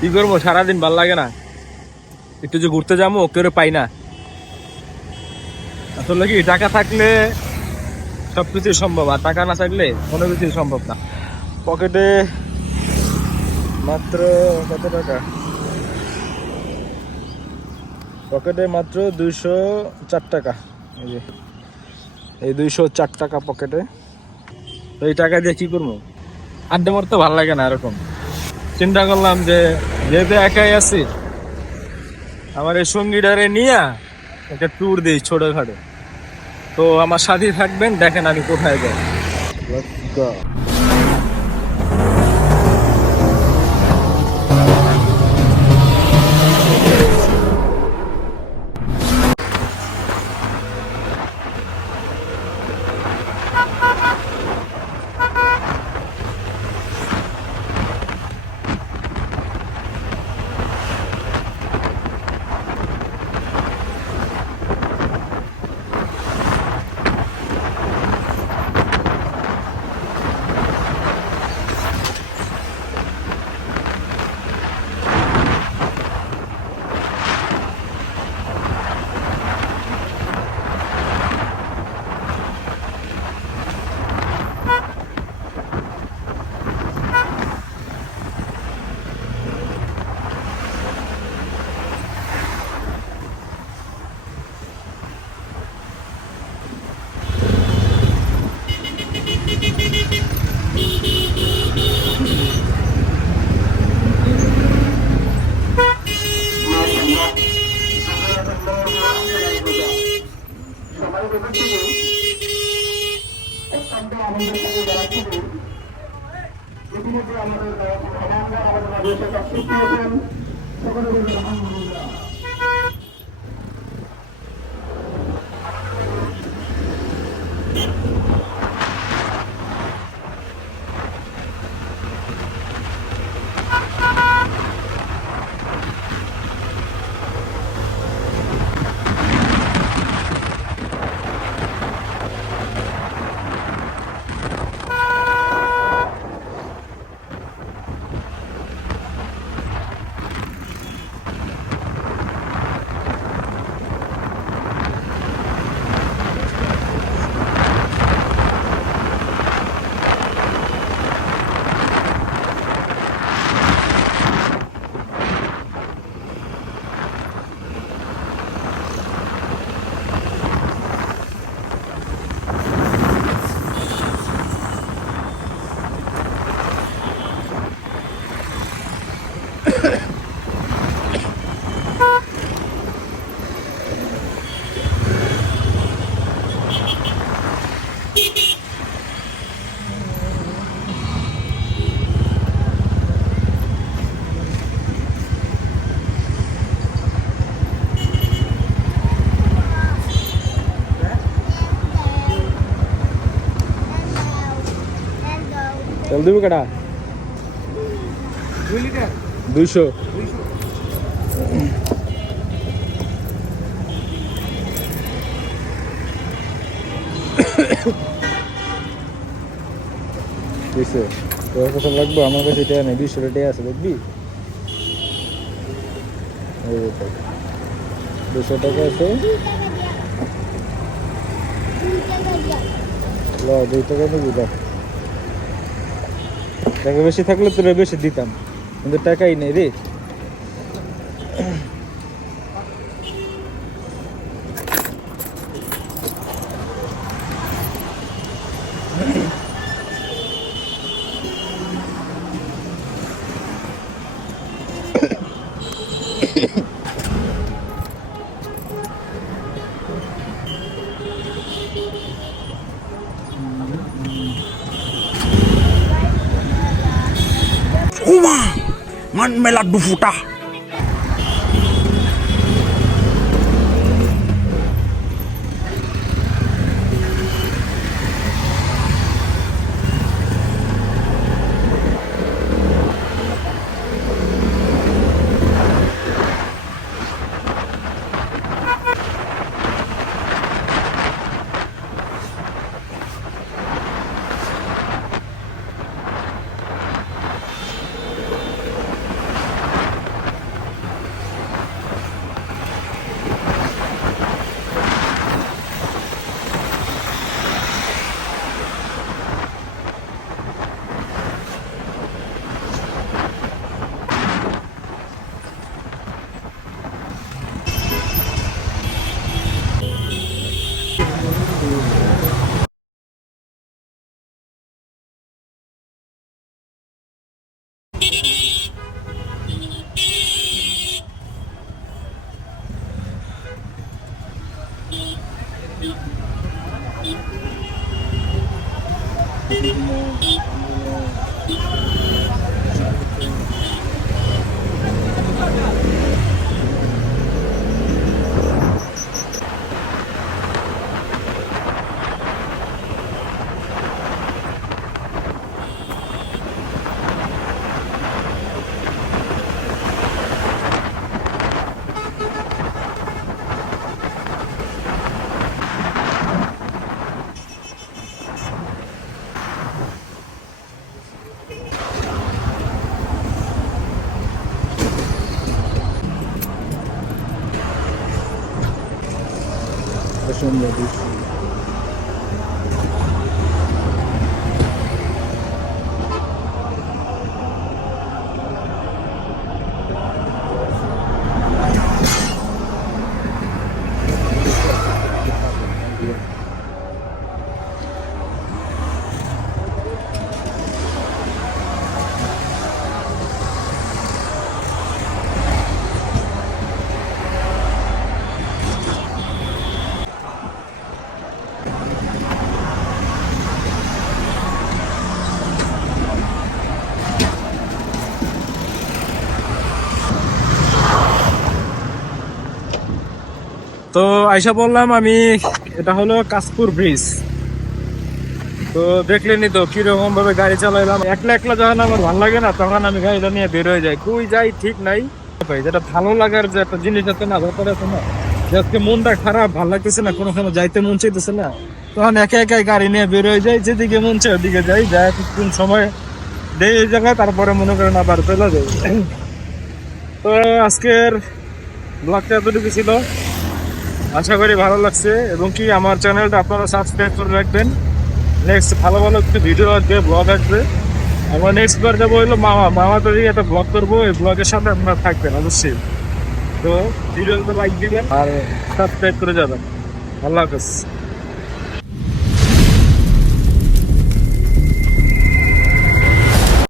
কি করবো, সারাদিন ভাল লাগে না, একটু যে ঘুরতে যাবো কেউ পাই না। আসলে কি টাকা থাকলে সবকিছুই সম্ভব, আর টাকা না থাকলে কোনো কিছুই সম্ভব না। পকেটে মাত্র কত টাকা, পকেটে মাত্র 204 টাকা। এই যে এই 204 টাকা পকেটে। তো এই টাকা দিয়ে কি করবো, আড্ডা মারতে ভালো লাগে না। এরকম চিন্তা করলাম যে যেহেতু একাই আছি, আমার এই সঙ্গীটারে নিয়ে একটা ট্যুর দিই ছোটখাটো। তো আমার সাথে থাকবেন, দেখেন আমি কোথায় যাই। Let's go. তেল দিবি কটা? 2 লিটার 200। দিছে তোর কত লাগবে? আমার কাছে এটা নেই, 200 টাকা আছে, দেখবি? এই দেখ 200 টাকা আছে। ল 2 টাকা দিবি, দেখ টাকা বেশি থাকলে তোরা বেশি দিতাম, কিন্তু টাকাই নেই রে। Uma man melak dufuta. তো আইসা বললাম আমি, এটা হলো কাশপুর ব্রিজ। তো দেখলেনি তো কিরকম ভাবে গাড়ি চালাইলাম। একলা একলা যখন আমার ভালো লাগে না, তখন আমি গাড়িটা নিয়ে বের হয়ে যাই, কই যাই ঠিক নাই ভাই। যেটা ভালো লাগার যে একটা জিনিস আছে না, ব্যাপার আছে না, যে আজকে মনটা খারাপ, ভালো লাগতেছে না, কোনো যাইতে মন চাইতেছে না, তখন একা একাই গাড়ি নিয়ে বের হয়ে যাই, যেদিকে মন চাই ওদিকে যাই, যাই কিছুক্ষণ সময় দেই এই জায়গায়, তারপরে মনে করেন আবার চলে যাই। তো আজকের ব্লগটা এতটুকু ছিল, আশা করি ভালো লাগছে, এবং কি আমার চ্যানেলটা আপনারা সাবস্ক্রাইব করে রাখবেন। নেক্সট ভালো ভালো কিছু ভিডিও আসবে, ব্লগ আসবে। আমরা নেক্সট বার যাবো হইলো মামা তৈরি একটা ব্লগ করবো, এই ব্লগের সাথে আপনারা থাকবেন অবশ্যই। তো ভিডিওতে লাইক দিবেন আর সাবস্ক্রাইব করে যাবেন। আল্লাহ হাফেজ।